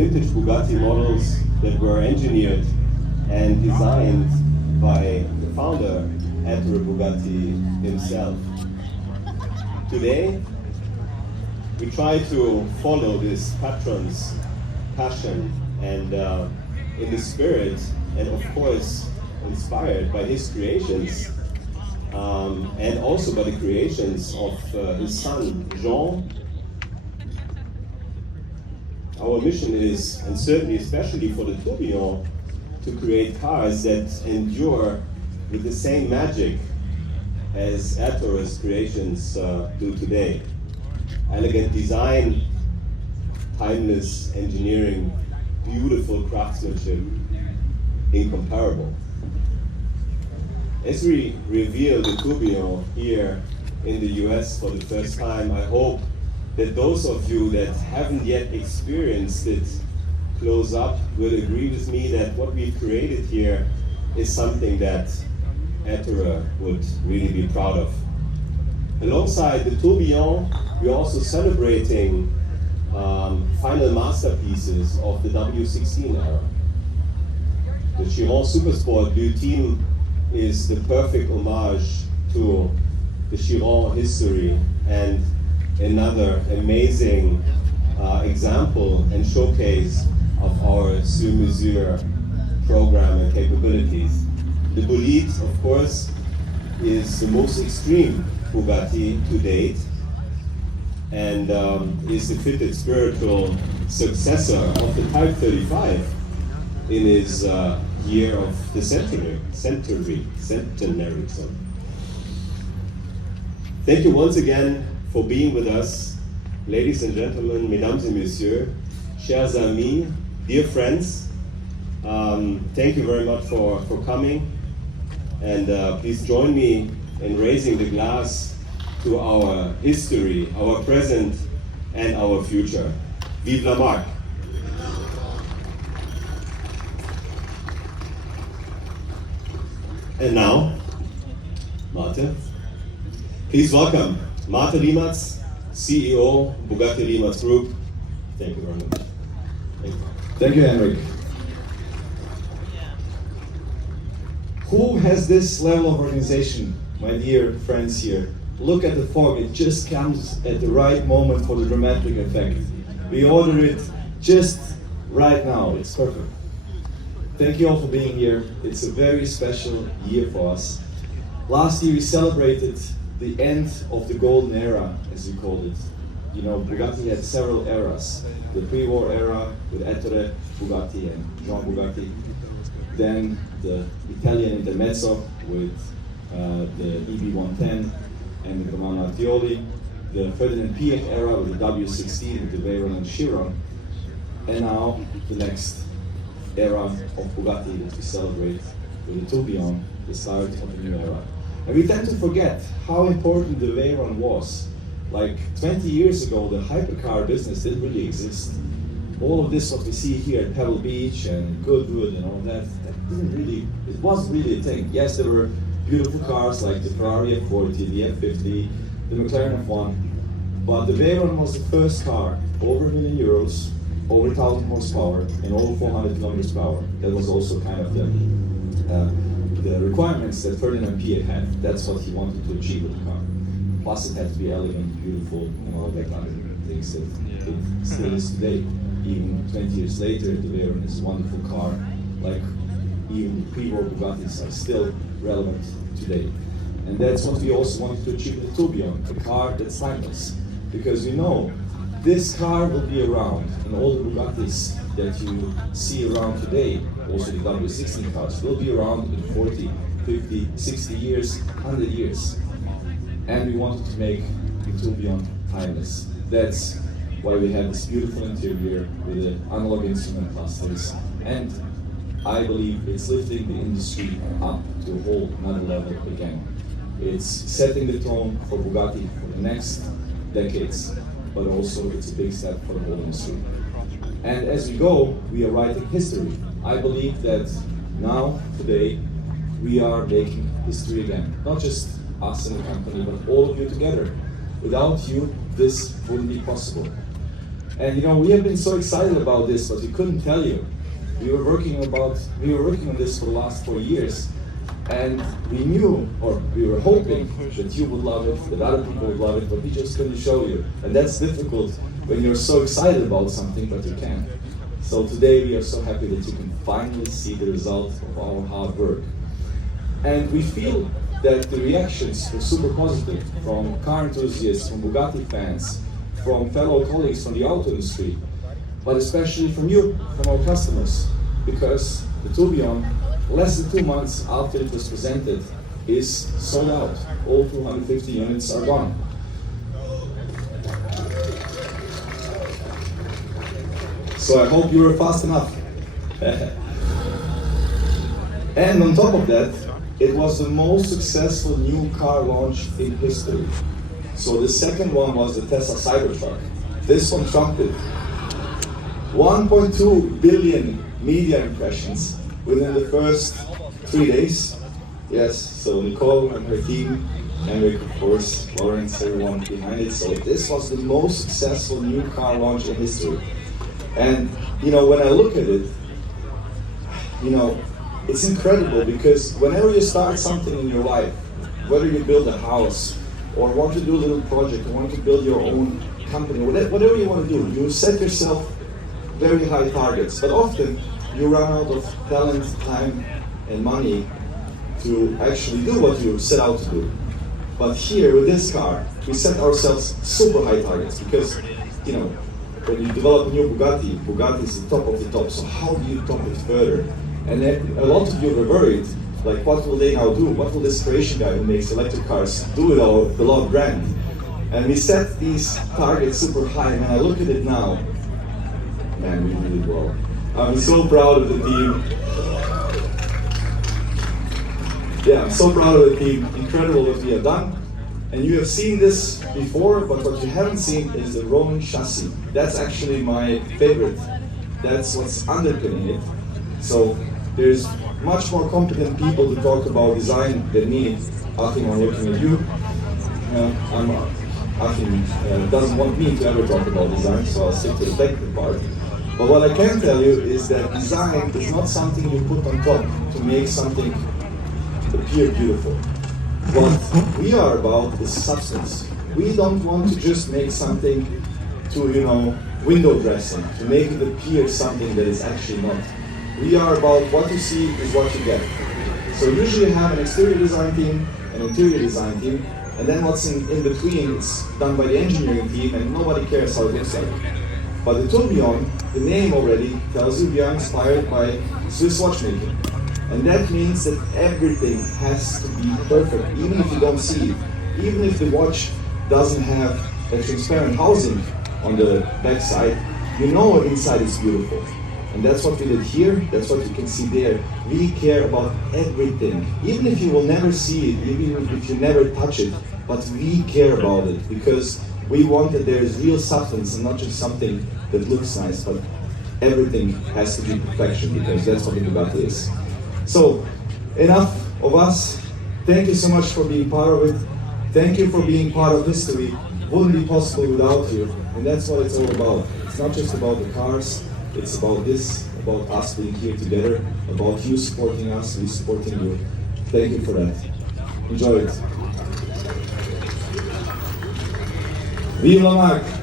vintage Bugatti models that were engineered and designed by the founder, Ettore Bugatti himself. Today, we try to follow this patron's passion and in the spirit, and of course, inspired by his creations, and also by the creations of his son, Jean. Our mission is, and certainly especially for the Tourbillon, to create cars that endure with the same magic as Ettore's creations do today. Elegant design, timeless engineering, beautiful craftsmanship, incomparable. As we reveal the Tourbillon here in the US for the first time, I hope that those of you that haven't yet experienced it close up will agree with me that what we've created here is something that Ettore would really be proud of. Alongside the Tourbillon, we're also celebrating final masterpieces of the W16 era. The Chiron Supersport Blue Team is the perfect homage to the Chiron history and another amazing example and showcase of our sur-mesure program and capabilities. The Bolide, of course, is the most extreme Bugatti to date, and is the fitted spiritual successor of the Type 35 in his year of the centenary. Sorry. Thank you once again for being with us, ladies and gentlemen, mesdames et messieurs, chers amis, dear friends. Thank you very much for coming, and please join me in raising the glass to our history, our present, and our future. Vive la marque! And now, Mate. Please welcome Mate Rimac, CEO, Bugatti Rimac Group. Thank you very much. Thank you. Thank you, Henrik. Who has this level of organization, my dear friends here? Look at the fog, it just comes at the right moment for the dramatic effect. We ordered it just right now, it's perfect. Thank you all for being here. It's a very special year for us. Last year we celebrated the end of the golden era, as we called it. You know, Bugatti had several eras. The pre-war era with Ettore Bugatti and Jean Bugatti. Then the Italian intermezzo with the EB110 and the Romano Artioli. The Ferdinand Piëch era with the W16 with the Veyron and Chiron. And now the next era of Bugatti that we celebrate with the Tourbillon, the start of a new era. And we tend to forget how important the Veyron was. Like 20 years ago, the hypercar business didn't really exist. All of this, what we see here at Pebble Beach and Goodwood and all that, it wasn't really a thing. Yes, there were beautiful cars like the Ferrari F40, the F50, the McLaren F1, but the Veyron was the first car over €1 million, over 1,000 horsepower, and over 400 kilometers per hour. That was also kind of the requirements that Ferdinand Piëch had. That's what he wanted to achieve with the car. Plus it had to be elegant, beautiful, and all that other things that it still is today. Even 20 years later, the Veyron is a wonderful car, like even pre-war Bugattis are still relevant today. And that's what we also wanted to achieve with the Tourbillon, a car that's timeless. Because we know this car will be around, and all the Bugattis that you see around today, also the W16 cars, will be around in 40, 50, 60 years, 100 years. And we wanted to make the Tourbillon timeless. That's why we have this beautiful interior with the analog instrument clusters. And I believe it's lifting the industry up to a whole another level again. It's setting the tone for Bugatti for the next decades, but also it's a big step for the whole industry. And as we go, we are writing history. I believe that now, today, we are making history again. Not just us in the company, but all of you together. Without you, this wouldn't be possible. And you know, we have been so excited about this, but we couldn't tell you. We were working on this for the last 4 years, and we knew, or we were hoping, that you would love it, that other people would love it, but we just couldn't show you. And that's difficult when you're so excited about something, but you can't. So today we are so happy that you can finally see the result of our hard work. And we feel that the reactions were super positive from car enthusiasts, from Bugatti fans, from fellow colleagues from the auto industry, but especially from you, from our customers, because the Tourbillon, less than 2 months after it was presented, is sold out. All 250 units are gone. So I hope you were fast enough. And on top of that, it was the most successful new car launch in history. So the second one was the Tesla Cybertruck. This one trumped it. 1.2 billion media impressions within the first 3 days. Yes, so Nicole and her team, Henrik, of course, Lawrence, everyone behind it. So this was the most successful new car launch in history. And you know, when I look at it, you know, it's incredible, because whenever you start something in your life, whether you build a house or want to do a little project or want to build your own company, whatever you want to do, you set yourself very high targets. But often you run out of talent, time, and money to actually do what you set out to do. But here with this car, we set ourselves super high targets, because, you know, when you develop a new Bugatti, Bugatti is the top of the top. So how do you top it further? And then a lot of you were worried, like, what will they now do? What will this Croatian guy who makes electric cars do with our beloved brand? And we set these targets super high, and when I look at it now, man, we did it well. I'm so proud of the team. Yeah, I'm so proud of the team. Incredible what we have done. And you have seen this before, but what you haven't seen is the rolling chassis. That's actually my favorite. That's what's underpinning it. So there's much more competent people to talk about design than me. Achim, I'm looking at you. Achim doesn't want me to ever talk about design, so I'll stick to the technical part. But what I can tell you is that design is not something you put on top to make something appear beautiful. What we are about is substance. We don't want to just make something to, you know, window dressing, to make it appear something that is actually not. We are about what you see is what you get. So usually you have an exterior design team, an interior design team, and then what's in between is done by the engineering team, and nobody cares how it looks like. But the Tourbillon, the name already tells you we are inspired by Swiss watchmaking. And that means that everything has to be perfect, even if you don't see it. Even if the watch doesn't have a transparent housing on the back side, you know inside it's beautiful. And that's what we did here, that's what you can see there. We care about everything. Even if you will never see it, even if you never touch it, but we care about it, because we want that there is real substance and not just something that looks nice, but everything has to be perfection, because that's what the Bugatti is. So, enough of us. Thank you so much for being part of it. Thank you for being part of history. Wouldn't be possible without you. And that's what it's all about. It's not just about the cars, it's about this, about us being here together, about you supporting us, we supporting you. Thank you for that. Enjoy it. Vive la Marque!